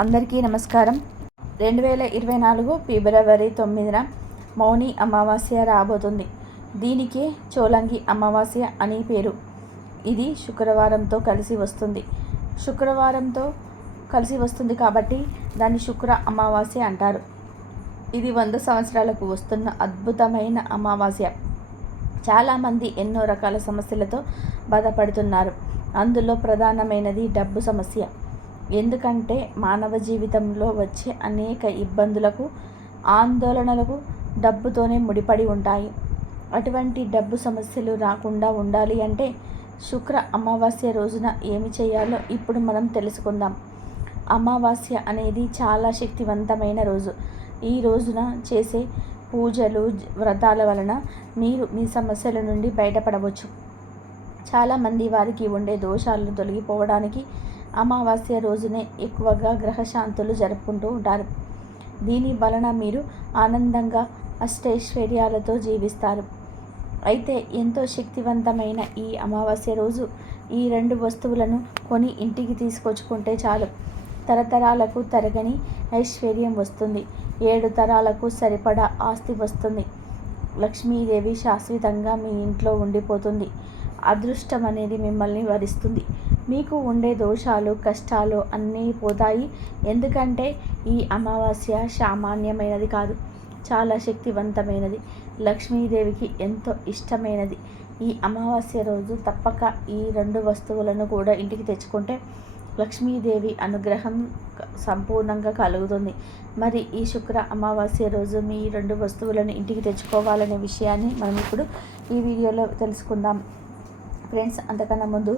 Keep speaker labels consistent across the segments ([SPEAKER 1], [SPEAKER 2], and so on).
[SPEAKER 1] అందరికీ నమస్కారం. రెండు వేల ఇరవై నాలుగు ఫిబ్రవరి తొమ్మిదిన మౌని అమావాస్య రాబోతుంది. దీనికి చోలంగి అమావాస్య అని పేరు. ఇది శుక్రవారంతో కలిసి వస్తుంది. శుక్రవారంతో కలిసి వస్తుంది కాబట్టి దాన్ని శుక్ర అమావాస్య అంటారు. ఇది వంద సంవత్సరాలకు వస్తున్న అద్భుతమైన అమావాస్య. చాలామంది ఎన్నో రకాల సమస్యలతో బాధపడుతున్నారు. అందులో ప్రధానమైనది డబ్బు సమస్య. ఎందుకంటే మానవ జీవితంలో వచ్చే అనేక ఇబ్బందులకు ఆందోళనలకు డబ్బుతోనే ముడిపడి ఉంటాయి. అటువంటి డబ్బు సమస్యలు రాకుండా ఉండాలి అంటే శుక్ర అమావాస్య రోజున ఏమి చేయాలో ఇప్పుడు మనం తెలుసుకుందాం. అమావాస్య అనేది చాలా శక్తివంతమైన రోజు. ఈ రోజున చేసే పూజలు వ్రతాల వలన మీరు మీ సమస్యల నుండి బయటపడవచ్చు. చాలామంది వారికి ఉండే దోషాలను తొలగిపోవడానికి అమావాస్య రోజునే ఎక్కువగా గ్రహశాంతులు జరుపుకుంటూ ఉంటారు. దీని వలన మీరు ఆనందంగా అష్టైశ్వర్యాలతో జీవిస్తారు. అయితే ఎంతో శక్తివంతమైన ఈ అమావాస్య రోజు ఈ రెండు వస్తువులను కొని ఇంటికి తీసుకొచ్చుకుంటే చాలు. తరతరాలకు తరగని ఐశ్వర్యం వస్తుంది. ఏడు తరాలకు సరిపడా ఆస్తి వస్తుంది. లక్ష్మీదేవి శాశ్వతంగా మీ ఇంట్లో ఉండిపోతుంది. అదృష్టం అనేది మిమ్మల్ని వరిస్తుంది. మీకు ఉండే దోషాలు కష్టాలు అన్నీ పోతాయి. ఎందుకంటే ఈ అమావాస్య సామాన్యమైనది కాదు. చాలా శక్తివంతమైనది. లక్ష్మీదేవికి ఎంతో ఇష్టమైనది. ఈ అమావాస్య రోజు తప్పక ఈ రెండు వస్తువులను కూడా ఇంటికి తెచ్చుకుంటే లక్ష్మీదేవి అనుగ్రహం సంపూర్ణంగా కలుగుతుంది. మరి ఈ శుక్ర అమావాస్య రోజు మీ రెండు వస్తువులను ఇంటికి తెచ్చుకోవాలనే విషయాన్ని మనం ఇప్పుడు ఈ వీడియోలో తెలుసుకుందాం. ఫ్రెండ్స్ అంతకన్నా ముందు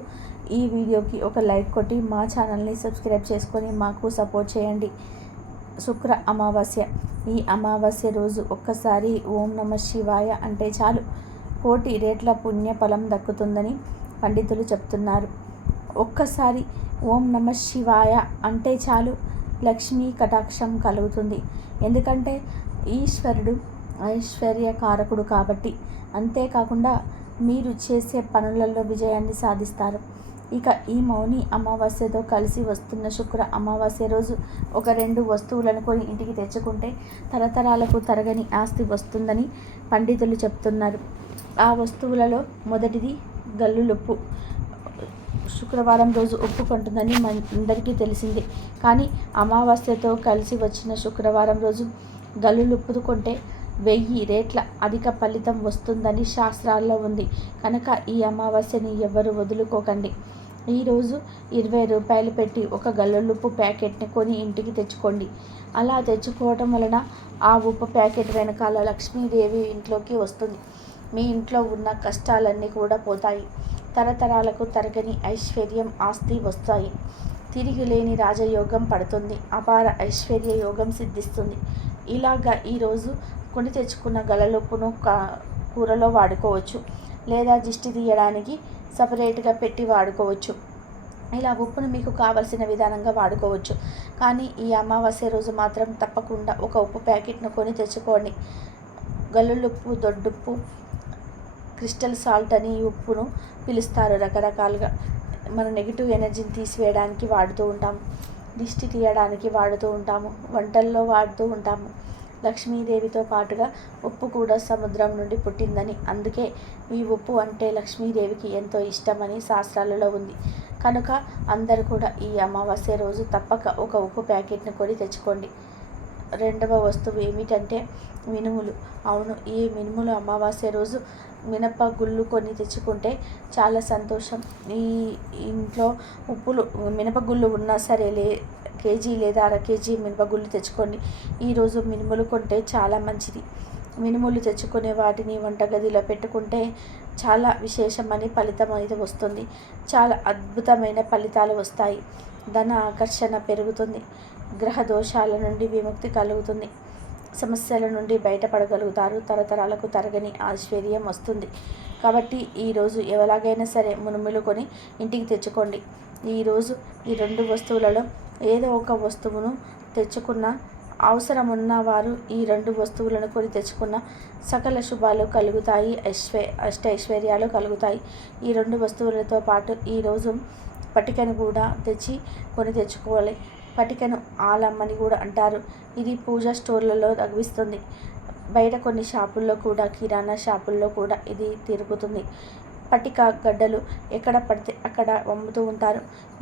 [SPEAKER 1] ఈ వీడియోకి ఒక లైక్ కొట్టి మా ఛానల్ని సబ్స్క్రైబ్ చేసుకొని మాకు సపోర్ట్ చేయండి. శుక్ర అమావాస్య. ఈ అమావాస్య రోజు ఒక్కసారి ఓం నమ శివాయ అంటే చాలు. కోటి రేట్ల పుణ్య ఫలం దక్కుతుందని పండితులు చెప్తున్నారు. ఒక్కసారి ఓం నమ శివాయ అంటే చాలు. లక్ష్మీ కటాక్షం కలుగుతుంది. ఎందుకంటే ఈశ్వరుడు ఐశ్వర్యకారకుడు కాబట్టి. అంతేకాకుండా మీరు చేసే పనులలో విజయాన్ని సాధిస్తారు. ఇక ఈ మౌని అమావాస్యతో కలిసి వస్తున్న శుక్ర అమావాస్య రోజు ఒక రెండు వస్తువులను కొని ఇంటికి తెచ్చుకుంటే తరతరాలకు తరగని ఆస్తి వస్తుందని పండితులు చెప్తున్నారు. ఆ వస్తువులలో మొదటిది గల్లులుప్పు శుక్రవారం రోజు ఒప్పుకుంటుందని అందరికీ తెలిసిందే. కానీ అమావాస్యతో కలిసి వచ్చిన శుక్రవారం రోజు గల్లులుప్పు కొంటే వెయ్యి రేట్ల అధిక ఫలితం వస్తుందని శాస్త్రాల్లో ఉంది. కనుక ఈ అమావాస్యని ఎవరు వదులుకోకండి. ఈరోజు ఇరవై రూపాయలు పెట్టి ఒక గల్లలుప్పు ప్యాకెట్ని కొని ఇంటికి తెచ్చుకోండి. అలా తెచ్చుకోవటం వలన ఆ ఉప్పు ప్యాకెట్ వెనకాల లక్ష్మీదేవి ఇంట్లోకి వస్తుంది. మీ ఇంట్లో ఉన్న కష్టాలన్నీ కూడా పోతాయి. తరతరాలకు తరగని ఐశ్వర్యం ఆస్తి వస్తాయి. తిరిగి లేని రాజయోగం పడుతుంది. అపార ఐశ్వర్య యోగం సిద్ధిస్తుంది. ఇలాగా ఈరోజు కొని తెచ్చుకున్న గలలుప్పును కూరలో వాడుకోవచ్చు. లేదా దిష్టి తీయడానికి సపరేట్గా పెట్టి వాడుకోవచ్చు. ఇలా ఉప్పును మీకు కావలసిన విధానంగా వాడుకోవచ్చు. కానీ ఈ అమావాస్య రోజు మాత్రం తప్పకుండా ఒక ఉప్పు ప్యాకెట్ను కొని తెచ్చుకోండి. గల్లులుప్పు దొడ్డుప్పు క్రిస్టల్ సాల్ట్ అని ఈ ఉప్పును పిలుస్తారు రకరకాలుగా. మన నెగిటివ్ ఎనర్జీని తీసివేయడానికి వాడుతూ ఉంటాము. దిష్టి తీయడానికి వాడుతూ ఉంటాము. వంటల్లో వాడుతూ ఉంటాము. లక్ష్మీదేవితో పాటుగా ఉప్పు కూడా సముద్రం నుండి పుట్టిందని. అందుకే ఈ ఉప్పు అంటే లక్ష్మీదేవికి ఎంతో ఇష్టమని శాస్త్రాలలో ఉంది. కనుక అందరూ కూడా ఈ అమావాస్య రోజు తప్పక ఒక ఉప్పు ప్యాకెట్ని కొని తెచ్చుకోండి. రెండవ వస్తువు ఏమిటంటే మినుములు. అవును ఈ మినుములు అమావాస్య రోజు మినప గుళ్ళు కొన్ని తెచ్చుకుంటే చాలా సంతోషం. ఈ ఇంట్లో ఉప్పులు మినపగుళ్ళు ఉన్నా సరే లే కేజీ లేదా అర కేజీ మినపగుళ్ళు తెచ్చుకోండి. ఈరోజు మినుములు కొంటే చాలా మంచిది. మినుములు తెచ్చుకునే వాటిని వంటగదిలో పెట్టుకుంటే చాలా విశేషమని ఫలితం అనేది వస్తుంది. చాలా అద్భుతమైన ఫలితాలు వస్తాయి. ధన ఆకర్షణ పెరుగుతుంది. గ్రహ దోషాల నుండి విముక్తి కలుగుతుంది. సమస్యల నుండి బయటపడగలుగుతారు. తరతరాలకు తరగని ఆశ్చర్యం వస్తుంది. కాబట్టి ఈరోజు ఎలాగైనా సరే మునుములు కొని ఇంటికి తెచ్చుకోండి. ఈరోజు ఈ రెండు వస్తువులలో ఏదో ఒక వస్తువును తెచ్చుకున్న అవసరం ఉన్నవారు ఈ రెండు వస్తువులను కొని తెచ్చుకున్న సకల శుభాలు కలుగుతాయి ఐశ్వే అష్ట ఐశ్వర్యాలు కలుగుతాయి. ఈ రెండు వస్తువులతో పాటు ఈరోజు పట్టికను కూడా తెచ్చి కొని తెచ్చుకోవాలి. పటికను ఆలమ్మని కూడా అంటారు. ఇది పూజ స్టోర్లలో లభిస్తుంది. బయట కొన్ని షాపుల్లో కూడా కిరాణా షాపుల్లో కూడా ఇది తిరుగుతుంది. పటిక గడ్డలు ఎక్కడ పడితే అక్కడ అమ్ముతూ ఉంటారు.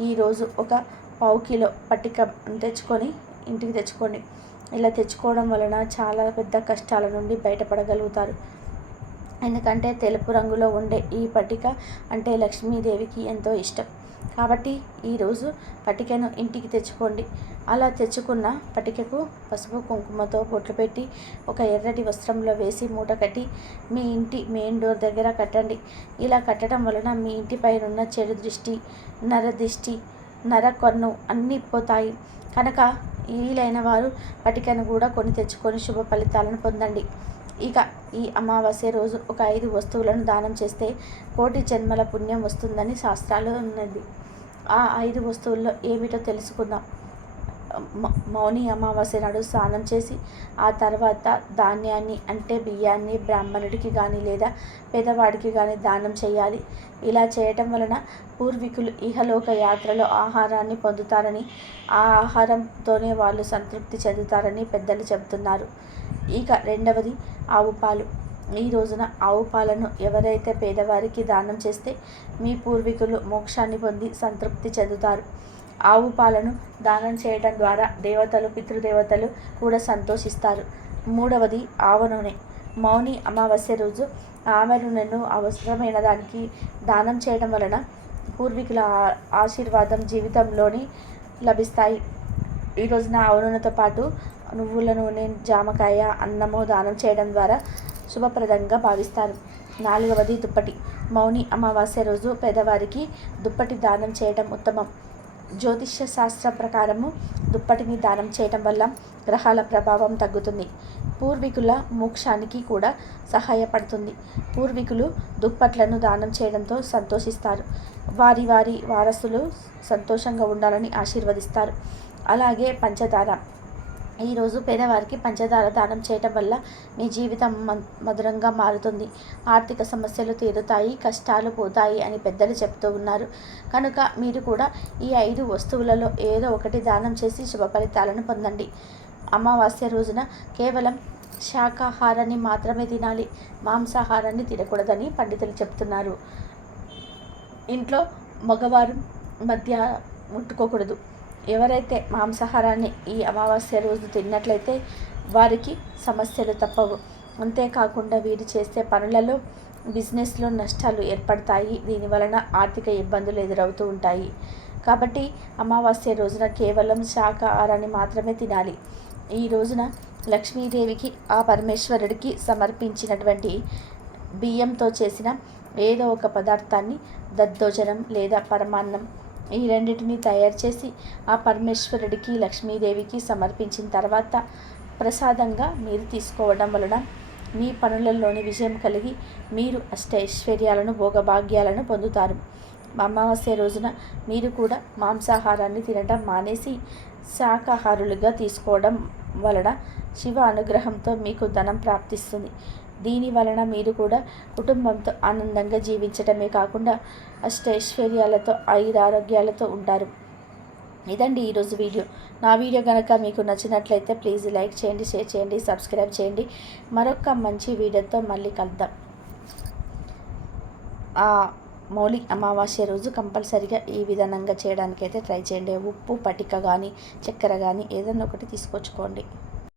[SPEAKER 1] ఈరోజు ఒక పావు కిలో పట్టిక తెచ్చుకొని ఇంటికి తెచ్చుకోండి ఇలా తెచ్చుకోవడం వలన చాలా పెద్ద కష్టాల నుండి బయటపడగలుగుతారు. ఎందుకంటే తెలుపు రంగులో ఉండే ఈ పట్టిక అంటే లక్ష్మీదేవికి ఎంతో ఇష్టం. కాబట్టి ఈరోజు పటికను ఇంటికి తెచ్చుకోండి. అలా తెచ్చుకున్న పటికకు పసుపు కుంకుమతో బొట్లు పెట్టి ఒక ఎర్రటి వస్త్రంలో వేసి మూట కట్టి మీ ఇంటి మెయిన్ డోర్ దగ్గర కట్టండి. ఇలా కట్టడం వలన మీ ఇంటిపైన ఉన్న చెడు దృష్టి నర దృష్టి నర అన్నీ పోతాయి. కనుక వీలైన వారు పటికను కూడా కొని తెచ్చుకొని శుభ ఫలితాలను పొందండి. ఇక ఈ అమావాస్య రోజు ఒక ఐదు వస్తువులను దానం చేస్తే కోటి జన్మల పుణ్యం వస్తుందని శాస్త్రాలు ఉన్నది. ఆ ఐదు వస్తువుల్లో ఏమిటో తెలుసుకుందాం. మౌని అమావాస్య నాడు స్నానం చేసి ఆ తర్వాత ధాన్యాన్ని అంటే బియ్యాన్ని బ్రాహ్మణుడికి కానీ లేదా పేదవాడికి కానీ దానం చేయాలి. ఇలా చేయటం వలన పూర్వీకులు ఇహలోక యాత్రలో ఆహారాన్ని పొందుతారని ఆ ఆహారంతోనే వాళ్ళు సంతృప్తి చెందుతారని పెద్దలు చెబుతున్నారు. ఇక రెండవది ఆవు పాలు. ఈ రోజున ఆవు పాలను ఎవరైతే పేదవారికి దానం చేస్తే మీ పూర్వీకులు మోక్షాన్ని పొంది సంతృప్తి చెందుతారు. ఆవు పాలను దానం చేయడం ద్వారా దేవతలు పితృదేవతలు కూడా సంతోషిస్తారు. మూడవది ఆవ నూనె. మౌని అమావాస్య రోజు ఆమె నూనెను అవసరమైన దానికి దానం చేయడం వలన పూర్వీకుల ఆశీర్వాదం జీవితంలోని లభిస్తాయి. ఈ రోజున ఆవు నూనెతో పాటు నువ్వుల నూనె జామకాయ అన్నము దానం చేయడం ద్వారా శుభప్రదంగా భావిస్తారు. నాలుగవది దుప్పటి. మౌని అమావాస్య రోజు పేదవారికి దుప్పటి దానం చేయడం ఉత్తమం. జ్యోతిష్య శాస్త్రం ప్రకారము దుప్పటిని దానం చేయటం వల్ల గ్రహాల ప్రభావం తగ్గుతుంది. పూర్వీకుల మోక్షానికి కూడా సహాయపడుతుంది. పూర్వీకులు దుప్పట్లను దానం చేయడంతో సంతోషిస్తారు. వారి వారి వారసులు సంతోషంగా ఉండాలని ఆశీర్వదిస్తారు. అలాగే పంచదార ఈరోజు పేదవారికి పంచదార దానం చేయటం వల్ల మీ జీవితం మధురంగా మారుతుంది. ఆర్థిక సమస్యలు తీరుతాయి కష్టాలు పోతాయి అని పెద్దలు చెప్తూ ఉన్నారు. కనుక మీరు కూడా ఈ ఐదు వస్తువులలో ఏదో ఒకటి దానం చేసి శుభ ఫలితాలను పొందండి. అమావాస్య రోజున కేవలం శాకాహారాన్ని మాత్రమే తినాలి. మాంసాహారాన్ని తినకూడదని పండితులు చెప్తున్నారు. ఇంట్లో మగవారు మధ్య ముట్టుకోకూడదు. ఎవరైతే మాంసాహారాన్ని ఈ అమావాస్య రోజు తిన్నట్లయితే వారికి సమస్యలు తప్పవు. అంతేకాకుండా వీరు చేసే పనులలో బిజినెస్లో నష్టాలు ఏర్పడతాయి. దీని వలన ఆర్థిక ఇబ్బందులు ఎదురవుతూ ఉంటాయి. కాబట్టి అమావాస్య రోజున కేవలం శాకాహారాన్ని మాత్రమే తినాలి. ఈ రోజున లక్ష్మీదేవికి ఆ పరమేశ్వరుడికి సమర్పించినటువంటి బియ్యంతో చేసిన ఏదో ఒక పదార్థాన్ని దద్దోజనం లేదా పరమాన్నం ఈ రెండింటిని తయారు చేసి ఆ పరమేశ్వరుడికి లక్ష్మీదేవికి సమర్పించిన తర్వాత ప్రసాదంగా మీరు తీసుకోవడం వలన మీ పనులలోని విజయం కలిగి మీరు అష్టైశ్వర్యాలను భోగభాగ్యాలను పొందుతారు. అమావాస్య రోజున మీరు కూడా మాంసాహారాన్ని తినడం మానేసి శాకాహారులుగా తీసుకోవడం వలన శివ అనుగ్రహంతో మీకు ధనం ప్రాప్తిస్తుంది. దీని వలన మీరు కూడా కుటుంబంతో ఆనందంగా జీవించడమే కాకుండా అష్టైశ్వర్యాలతో ఐదారోగ్యాలతో ఉంటారు. ఇదండి ఈరోజు వీడియో. నా వీడియో కనుక మీకు నచ్చినట్లయితే ప్లీజ్ లైక్ చేయండి షేర్ చేయండి సబ్స్క్రైబ్ చేయండి. మరొక మంచి వీడియోతో మళ్ళీ కలుద్దాం. మౌలి అమావాస్య రోజు కంపల్సరిగా ఈ విధానంగా చేయడానికైతే ట్రై చేయండి. ఉప్పు పటిక కానీ చక్కెర కానీ ఏదైనా ఒకటి తీసుకొచ్చుకోండి.